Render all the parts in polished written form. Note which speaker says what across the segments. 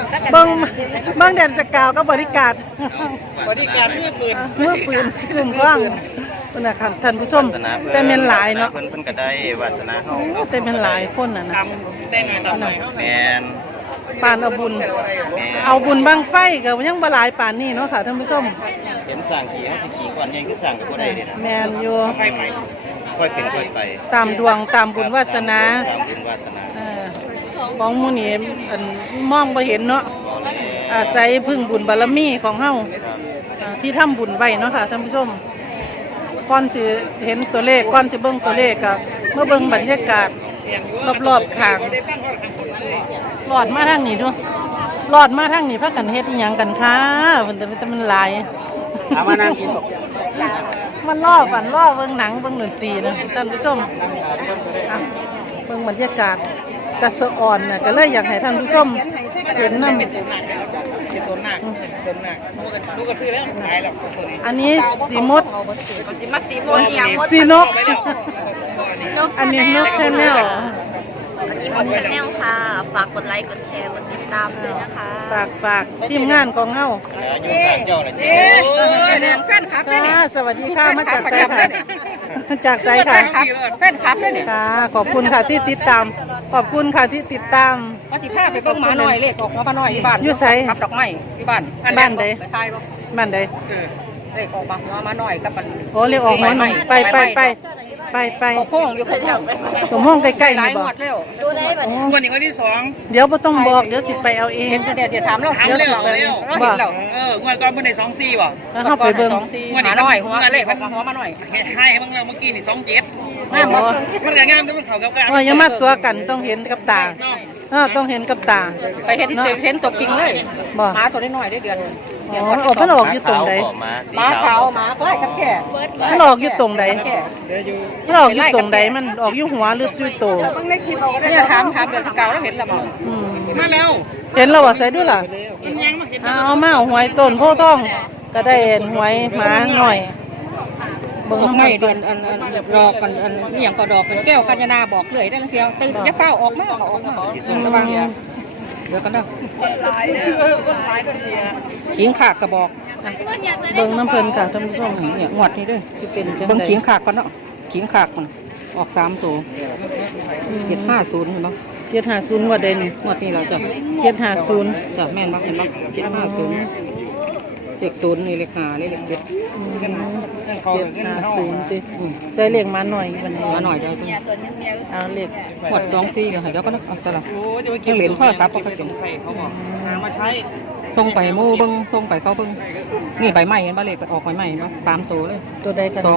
Speaker 1: เบิ้งแดนสกาวก็บริการมือปืนกลุ่มกว้างคนน่ะค่ะท่านผู้ชมแต่เป็นหลายเนาะ
Speaker 2: เพิ่นก็ได้วาสนาเฮา
Speaker 1: แต่เป็นหลายคนน่ะนะ
Speaker 2: ได้หน่อยตามหน่อยแม่น
Speaker 1: ปานเอาบุญบังไฟก็ยังบ่หลายปานนี้เนาะค่ะท่านผู้ชม
Speaker 2: เห็นสร้างขี่เฮาสิขี่ก่อนยังคือสร้างก็บ่ได้เด้นะ
Speaker 1: แม่นอยู่
Speaker 2: ค่อยเป็นค่อยไป
Speaker 1: ตามดวงตามบุญวาสนา
Speaker 2: ตามบุญวาสนา
Speaker 1: ของหมู่นี่มองบ่เห็นเนาะอาศัยพึ่งบุญบารมีของเฮาที่ทำบุญไว้เนาะค่ะท่านผู้ชมก่อนสิเห็นตัวเลขก่อนสิเบิ่งตัวเลขก็เมื่อเบิ่งบรรยากาศรอบๆข้างหลอดมาทางนี้ด้วยหลอดมาทางนี้พากันเฮ็ดอีหยังกันค่ะมันหลาย
Speaker 2: เอามานั่งกิน
Speaker 1: มันล่อเบิ่งหนังเบิ่งดนตรีนะท่านผู้ชมเบิ่งบรรยากาศกระสะอ่อนน่ะก็เลยอยากให้ท่านผู้ชมเห็นนำอันนี้สีมดสีนกอันนี้นกแชนแนล
Speaker 3: อันนี้มดชาแนลค่ะฝากกดไลค์กดแชร์กดติดตามด้วยนะคะ
Speaker 1: ฝากทีมงานของเฮา
Speaker 3: แฟนคลับด้วยนี่
Speaker 1: สวัสดีค่ะมาจากไซค่ะจากไซค่ะ
Speaker 3: แฟนคลับด้วยนี่
Speaker 1: ค่ะขอบคุณค่ะที่ติดตามขอบคุณค่ะที่ติดตาม
Speaker 3: ปฏิภาณไปเบิ่งหมาหน่อยเลขออกมาหน่อยที่บ้าน
Speaker 1: อยู่ไส
Speaker 3: ขับดอกไม้ที่บ้าน
Speaker 1: ใด
Speaker 3: ไปทายบ่
Speaker 1: บ้านใด
Speaker 3: เลขออกมาหน่อยกับมัน
Speaker 1: โอ้เลขออกมาหน่อยไป
Speaker 3: ห้องอยู่ข้างนอก
Speaker 1: ตรงห้องใกล้ๆนี่บ่
Speaker 3: ดูได้บ่เนี่ย
Speaker 2: วันนี้วันที่2
Speaker 1: เดี๋ยวบ่ต้องบอกเดี๋ยวสิไปเอาเอง
Speaker 3: เดี๋ยวถามเรา
Speaker 2: เร็ว
Speaker 1: บ่
Speaker 2: วันก่อนเพิ่นได้24บ่
Speaker 1: แล้วเฮาไปเบิ่ง
Speaker 3: หัวหน่อยหัวเลขหัวมาหน่อย
Speaker 2: ให้เบิ่งแล้วเมื่อกี้นี่27มันก็งามแต่มันเข้ากับ
Speaker 1: ว่าอย่ามาตัวกันต้องเห็นกับตาต้องเห็นกับตา
Speaker 3: ไปเห็นตัวจริงเลยหมาตัวน้อยได้เดือน
Speaker 1: อ๋อมันออกอยู่ตรงใด
Speaker 3: หมาขาวหมาคล้ายกับแก่
Speaker 1: มันออกอยู่ตรงใดมันออกอยู่ตรงใดมันออกอยู่หัวหรืออยู่โต
Speaker 3: เนี่ยถามเดือนเก่าแล้วเห็นแล้วบ่
Speaker 2: มาแล้ว
Speaker 1: เห็นแล้วว่าใส่ด้วยล่ะเอามาหวยต้นโพธิ์ทองก็ได้เห็นหวยหมาหน่อย
Speaker 3: ดอกไม้เดือนดอกกันนี่อย่างก็ดอกเป็นแก้วกัญญาบอกเลยได้แล้วเชียวตื่นจะเฝ้าออกมาระวังเดี๋ยวกันเด้อขิงขากกระบอก
Speaker 1: เบิ่งน้ำเพลินค่ะท่านผู้ชม
Speaker 3: เนี่ยงวดนี้ด้วย
Speaker 1: สิเป็นจังได๋
Speaker 3: เบิ่งขิงขากก่อนเนาะขิงขากก่อนออก3ตัว750เห็นบ่
Speaker 1: 750งวดใดนี่
Speaker 3: งวดนี้เราจะ
Speaker 1: 750
Speaker 3: จ้ะแม่นบ่เห็นบ่750เลข0นี่เลข5นี่เลข7
Speaker 1: 750ติใส่เลขมาหน่อยบัดนี้
Speaker 3: มาหน่อยเดี๋ยว
Speaker 1: เอาเลข
Speaker 3: งวด24เดี๋ยวให้เดี๋ยวก็เอาซะล่ะเหรียญโทรศัพท์ก็เป็น
Speaker 2: มาใช้
Speaker 3: ส่งไปหมู่เบิ่งส่งไปเขาเบิ่งนี่ใบไม้เห็นบ่เลขออกใบไม้บ่ตามตัวเลย
Speaker 1: ตัวใดกัน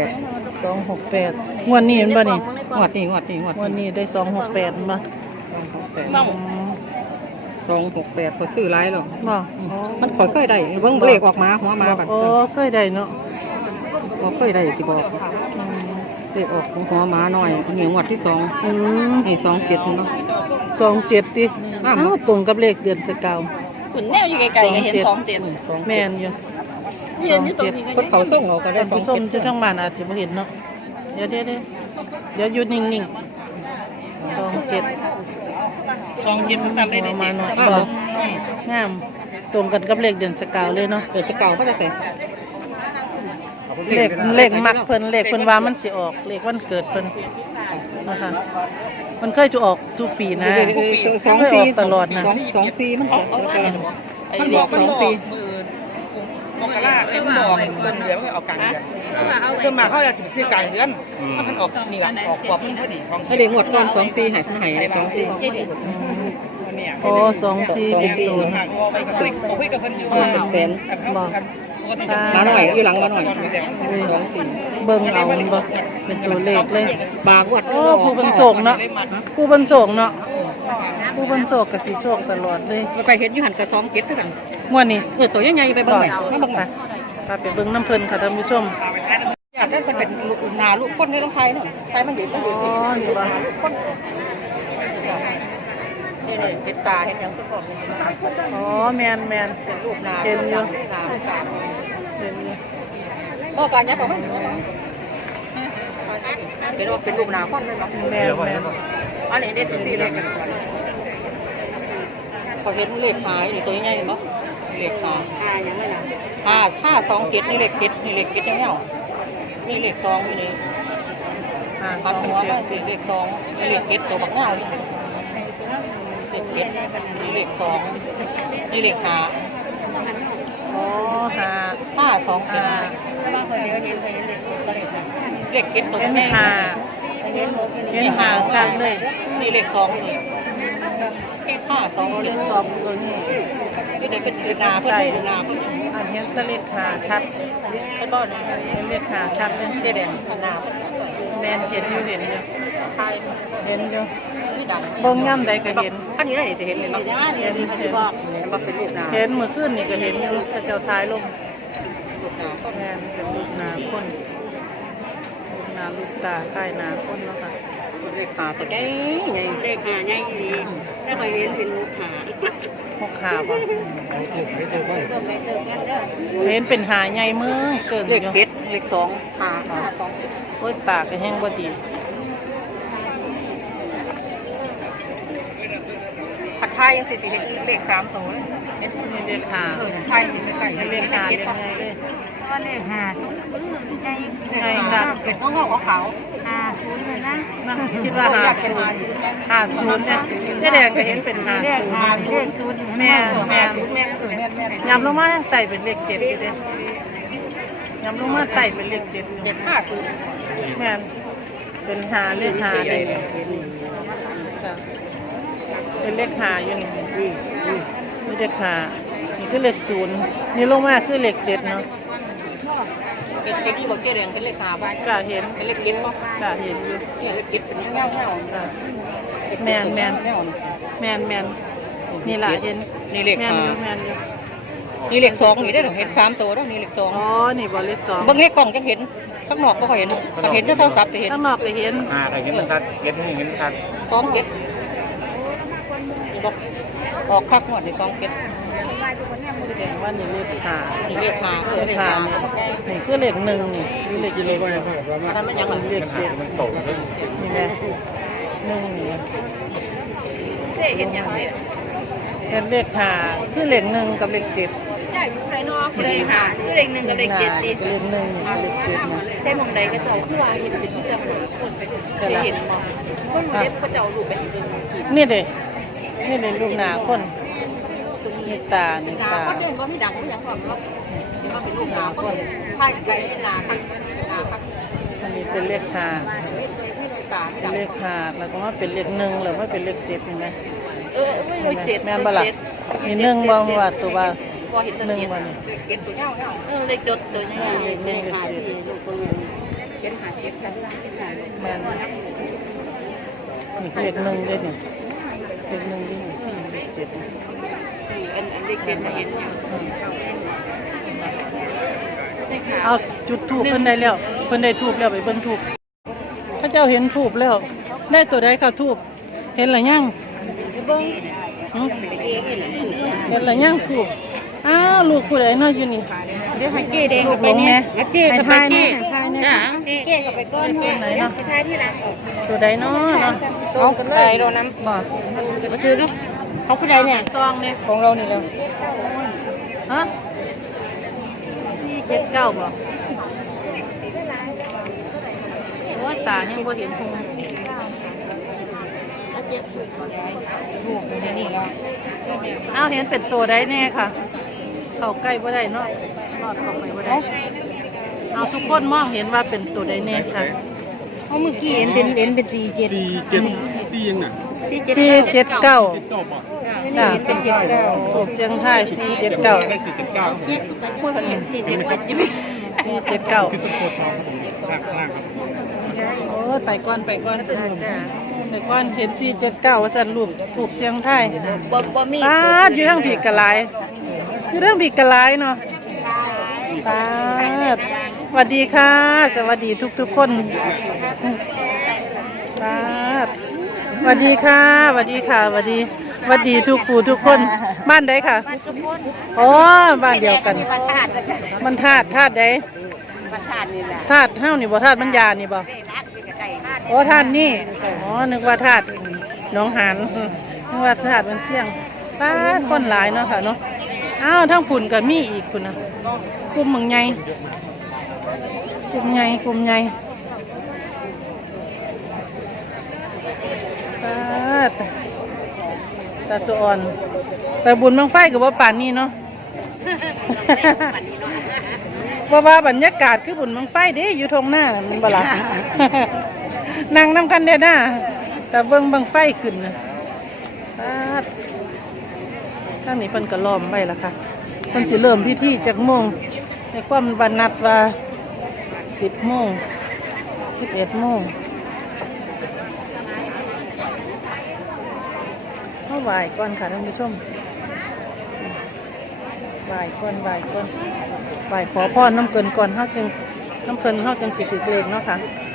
Speaker 3: 268
Speaker 1: งวดนี้เห็นบ่นี่
Speaker 3: งวดนี้
Speaker 1: ได้268มา
Speaker 3: 268ก็ซื้อหลายแล้ว
Speaker 1: บ่
Speaker 3: มันค่อยเคยได้เบิ่งเลขออกมาหัวมาบัด
Speaker 1: เคยได้เนาะ
Speaker 3: บ่เคยได้สิบอกเลขออกหัวมาหน่อยนี่งวดที่2นี่27เนาะ
Speaker 1: 27ติตรงกับเลขเดือนจะเก่า
Speaker 3: หุ่นแนวอยู่ไกลๆก็เห็น27
Speaker 1: แม่นอยู่
Speaker 3: ยืนอยู่ตรงนี้ก็เขาส่งเอาก็ได้
Speaker 1: 27อยู่ทางบ้านอาจจะบ่เห็นเนาะเดี๋ยวอยู่นิ่งๆ27
Speaker 2: สั้นๆเลยได้
Speaker 1: มาหน่อยงามตรงกันกับเลขเดือนจะเก่าเลยเนาะ
Speaker 3: เดือนจะเก่าก็จะใส่
Speaker 1: เลขมักเพิ่นเลขเพิ่นว่ามันสิออกเลขวันเกิดเพิ่นนะคะมันเคยจะออกทุกปีนะ24ตลอดนะ
Speaker 3: 24มันออกมันบอก24
Speaker 2: มกราคมมันบอกต้นเดือนมันออกกลางเดือนซึ่งมาเขาจะซื้อกลางเดือนมันออกนี่ล่ะออกกว่าพอดีของ
Speaker 3: ถ้าเรียงงวดก่อน24ให้ได้24
Speaker 1: อ๋อ24เป็นตัว
Speaker 2: คุยกับเพิ่นอยู่
Speaker 3: เป็นแสน
Speaker 1: บอก
Speaker 3: มาหน่อยอยู่หลังมาหน่อย
Speaker 1: เบิ่งเอาบ่เป็นตัวเลขเลย
Speaker 3: บากวัด
Speaker 1: ผู้บรรจงเนาะผู้บรรจงก็สิโชคตลอดเลย
Speaker 3: ไปเห็นอยู่หันกระ2 7คือกัน
Speaker 1: ม่วนนี่
Speaker 3: ตัวใหญ่ๆไปเบิ่งไปมาเบิ่ง
Speaker 1: ไปเบิ่งน้ำเพิ่นค่ะท่านผู้ชม
Speaker 3: อยากได้เป็นหนาลูกคนในลำไส้เนาะไส้มันเด็ด
Speaker 1: อ๋อนี่บ่
Speaker 3: นี่เห็นตาเห็นอย่างทุกคน
Speaker 1: อ๋อแม่น
Speaker 3: เป็นรูปนา
Speaker 1: เห็นอยู่
Speaker 3: พ่อการยักษ์ของมันเป็นว่าเป็นรูปนาคนเลยมั้ง
Speaker 1: แม่น
Speaker 3: อันนี้เด็ดสุดที่เลยกันเขาเห็นเลขขายนี่ตัวใหญ่เห็นปะเลขขายังไม่หนา527นี่เลขเจ็ดนี่เลขเจ็ดยังเงานี่เลข2นี่นี่พันหัวมันเป็นเลข2นี่เลขเจ็ดตัวบักเงาเลขเจ็ดนี่เลข2นี่เลข5
Speaker 1: อ๋อ5
Speaker 3: 527เลขเจ็ดตัว
Speaker 1: เห็น
Speaker 3: แม่
Speaker 1: 5เห็น5ชัดเลย
Speaker 3: นี่เลข2นี่5 2
Speaker 1: เล
Speaker 3: เล
Speaker 1: ข
Speaker 3: ข
Speaker 1: 2ตัวนี้
Speaker 3: ที่ได้เป็นคือนาเพื่อนคือนาเพื่อน
Speaker 1: อันเห็นแต่เลข5ชัด
Speaker 3: ใช่ป่ะ
Speaker 1: เห็นเลข5ชัดเลย
Speaker 3: ที่ได้เด่นนาเพื่อน
Speaker 1: แม่นเห็นอยู่เห็นอยู่
Speaker 3: ไทย
Speaker 1: เห็นอยู่
Speaker 3: ที่ดัง
Speaker 1: เบิ่งย่ำใดก็เห็น
Speaker 3: อันนี้ได้จะเห็นเลยมั้งเนี่ยที่เขาบอกมันเป็นลูกนา
Speaker 1: เห็นเมื่อคืนนี่ก็เห็นอยู่พระเจ้าท้ายลง
Speaker 3: ลูกนาก็
Speaker 1: แม่นเป็นลูกนาคนลูกนาลูกตาใกล้นาคนแล้วค่ะ
Speaker 3: เลขขาตัวใหญ่ใหญ่เลขขาใหญ่ดีถ้าเคยเห็นเป็นลูกขา
Speaker 1: หกขาบ่เห็นเป็นหาใหญ่เมืองเกิน
Speaker 3: เลข
Speaker 1: อยู่
Speaker 3: เจ็ดเลข2ขา2
Speaker 1: โอ้ยตาก็แห้งบ่ดี
Speaker 3: ผัดไทยยังสิเห็นเลข3ตัวเลยเห็น
Speaker 1: นี่เลขหา
Speaker 3: ไทยเป็นไก่
Speaker 1: ให้เลขหาเลขไงเลย
Speaker 3: เลข5
Speaker 1: ไงค่ะ
Speaker 3: เห็นต้องบอกว่าเขา
Speaker 1: นะคิดว่า50เนี่ยเจ๊แดงก็เห็นเป็น50แม่ยำลงมาตั้งไต่เป็นเลข7อยู่เด้ยำลงมาไต่เป็นเลข7อยู่
Speaker 3: 7 5คือ
Speaker 1: แม่นเป็นหาเลขหาเลยจ้ะเป็นเลขหาอยู่นี่มีเลขหานี่คือเลข0นี่ลงมาคือเลข7เนาะ
Speaker 3: เป็นที่บอกเกเรเป็นเลข5บ้าง
Speaker 1: จ้ะเห็น
Speaker 3: เป็นเลข7ป่ะ
Speaker 1: จ้ะเห็นอยู่
Speaker 3: นี่เลข7เป็นเงา
Speaker 1: จ้ะแม่นนี่ล่ะเห็น
Speaker 3: นี่เลข
Speaker 1: แม่นอยู่แม่นอยู่
Speaker 3: นี่เลข2นี่ได้เห็น3ตัวแล้วนี่เลข
Speaker 1: อ๋อนี่บ่เลข2
Speaker 3: 2เบิ่งเลขกล่องจังเห็นข้างนอกบ่ค่อยเห็นถ้าเห็นในโทรศัพท์จะเห็น
Speaker 1: ข้างนอกก็เห็น
Speaker 4: แต่เห็นมันชัดเห็นนี่เห็นชัด
Speaker 3: 2 7นี่บอกออกคักหมดนี่2 7
Speaker 1: แสดงว่านี่เลขหา
Speaker 3: นี่เลข5
Speaker 1: เลขหานี่คือเลข1นี่เลขเลข
Speaker 3: อันนั้นมันยัง
Speaker 1: เลข7
Speaker 4: มันโตขึ้น
Speaker 1: นี่แหละ1นี่
Speaker 3: เห็นยังไง
Speaker 1: เห็นเลขหาคือเลข1กับเลข7
Speaker 3: ใช่ผู้ใดนอกผู้ใดค่ะคือเลข1กับเลข7ดิ
Speaker 1: เลข1เลข7นะ
Speaker 3: เส้นหมองใดก็เจ้าคือว่าเห็นเป็นที่จะหาคนไปเห็นบ่คนเล็บก็เจ้ารูปเป็นกิน
Speaker 1: นี่เด้นี่เด้ลูกหนาคนนี่ตานี่
Speaker 3: นา
Speaker 1: ตา
Speaker 3: คนเดินบ่มีดังบ่ยังความเนาะเดี๋ยวมันเป็นลูกนาคนพายไกลนาคักนาคัก
Speaker 1: อันนี้เป็นเลขหา
Speaker 3: ตา
Speaker 1: เป็นเลขหาแล้วก็มาเป็นเลข1แล้วมาเป็นเลข7นี่ไหม
Speaker 3: ไม่เจ็ด
Speaker 1: แม่นบ่ล่ะนี่1บ่ว่าตัวว่า
Speaker 3: บ่เห็นตัวเจ็ด
Speaker 1: 1บ่นี่
Speaker 3: เจ็ดตัวเงาเลขจดตัวนี้เลขหาที่ลูกคนเป็นหาเจ็ดกัน
Speaker 1: แม่นนี่คือเลข1เด้นี่เลข1นี่เลข7นี่
Speaker 3: อันเลขเจ็ดเห็นอยู่
Speaker 1: เอาจุดทูบเพิ่นได้แล้วเพิ่นได้ทูบแล้วไปเบิ่งทูบพระเจ้าเห็นทูบแล้ว ได้ตัวใดค่ะทูบเห็นหรือยัง
Speaker 3: เบิ่ง
Speaker 1: หึเห็นหรือยังทูบอ้าวลูกผู้ใดเนาะอยู่นี่
Speaker 3: เดี๋ยวให้เจ๊แดง
Speaker 1: ลูกหลงแม่
Speaker 3: เจ๊กับไปเจ๊
Speaker 1: ให้ทายแน่
Speaker 3: จ้าเจ๊กับไปก้อน
Speaker 1: ตัวไหนเนาะ
Speaker 3: สุดท้ายที่ร้าน
Speaker 1: ตัวใดเนาะเนาะตรงกันเลย
Speaker 3: โดนน้ำ
Speaker 1: บ่
Speaker 3: มาจืดดูเขาผู้ใดเนี่ย
Speaker 1: ซองเนี่ย
Speaker 3: ของเรานี่แล้ว
Speaker 1: ฮะ479บ่โอ้ยตายังบ่เห็นพุง
Speaker 3: ลูกอยู่ในนี่แล้ว
Speaker 1: อ้าวเห็นเป็นตัวใดแน่ค่ะ เข้าใกล้บ่ได้เนาะรอดเข้าไปบ่ได้เอาทุกคนมองเห็นว่าเป็นตัวใดแน่ค่ะ
Speaker 3: เขาเมื่อกี้เห็นเป็น4 7
Speaker 4: 4ยังน่ะ
Speaker 1: 479
Speaker 4: เก้าบ่
Speaker 1: จ้ะ
Speaker 3: เป็น79
Speaker 1: ถูกเชียงไทย479
Speaker 4: ได้479
Speaker 3: พูดเห็น4 7 7
Speaker 1: 479
Speaker 4: คือต้นโพธิ์ทองครับผมข้างครับ
Speaker 1: โอ้ยไปก่อนไปก่อนเห็น479ว่าซั่นรูปถูกเชียงไทย
Speaker 3: บ่มี
Speaker 1: ปาดอยู่ทางผีกะหลายอยู่ทางผีกะหลายเนาะปาดสวัสดีค่ะ สวัสดีทุกคนปาดสวัสดีค่ะสวัสดีค่ะสวัสดีทุกผู้ทุกคนบ้านใดค่ะอ๋อบ้านเดียวกันมันธาตุใดธาตุเฮานี่บ่ธาตุมันยานี่บ่อ๋อธาตุนี่อ๋อนึกว่าธาตุหนองหานนึกว่าธาตุมันเที่ยงป้าดคนหลายเนาะค่ะเนาะอ้าวทั้งผุ่นกับมีอีกพุ่นนะกลุ่มมึงไงกลุ่มไงกลุ่มไงป้าดตาสะอ่อนแต่บุญบังไฟกับว่าป่านนี้เนาะ ว่าบรรยากาศคือบุญบังไฟเด้อยู่ทงหน้าน่ะมันบลา นั่งน้ำกันเด้อหน้าแต่เบิ่งบังไฟขึ้นนะป้าดข้างนี้เพิ่นก็ล้อมไว้แล้วค่ะเพิ่นสิเริ่มพิธีจากโมงในความวันนัดว่า10 โมง11 โมงเฮาไหว้ก่อนค่ะท่านผู้ชมไหว้ก่อนไหว้ก่อนไหว้ขอพรน้ำเกินก่อนเฮาจึงน้ำเพิ่นเฮาจึงสิถือเลขเนาะค่ะ